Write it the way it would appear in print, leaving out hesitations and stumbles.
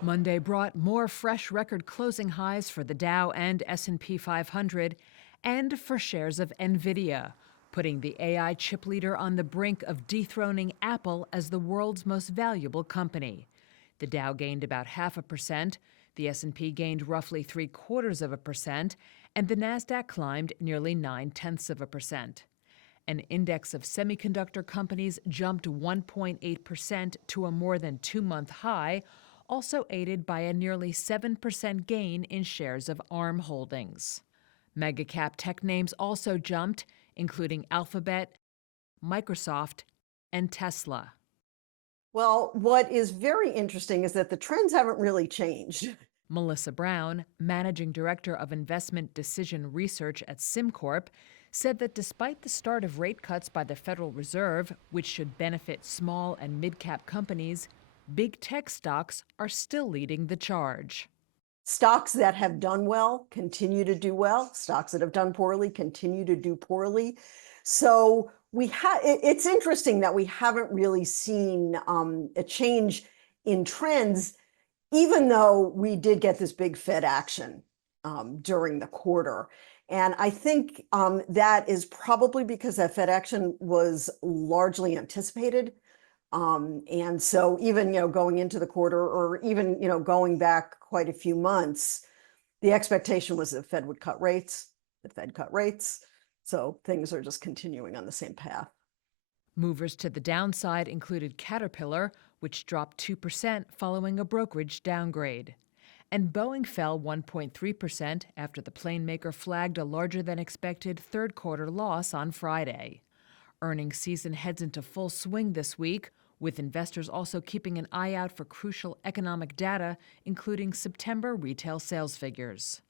Monday brought more fresh record closing highs for the Dow and S&P 500 and for shares of Nvidia, putting the AI chip leader on the brink of dethroning Apple as the world's most valuable company. The Dow gained about 0.5%, the S&P gained roughly 0.75%, and the Nasdaq climbed nearly 0.9%. An index of semiconductor companies jumped 1.8% to a more than 2-month high, also aided by a nearly 7% gain in shares of ARM Holdings. Mega-cap tech names also jumped, including Alphabet, Microsoft, and Tesla. Well, what is very interesting is that the trends haven't really changed. Melissa Brown, managing director of investment decision research at SimCorp, said that despite the start of rate cuts by the Federal Reserve, which should benefit small and mid-cap companies, big tech stocks are still leading the charge. Stocks that have done well continue to do well. Stocks that have done poorly continue to do poorly. So it's interesting that we haven't really seen a change in trends, even though we did get this big Fed action during the quarter. And I think that is probably because that Fed action was largely anticipated. And so even, going into the quarter, or even, going back quite a few months, the expectation was that the Fed would cut rates. The Fed cut rates. So things are just continuing on the same path. Movers to the downside included Caterpillar, which dropped 2% following a brokerage downgrade. And Boeing fell 1.3% after the plane maker flagged a larger than expected third-quarter loss on Friday. Earnings season heads into full swing this week, with investors also keeping an eye out for crucial economic data, including September retail sales figures.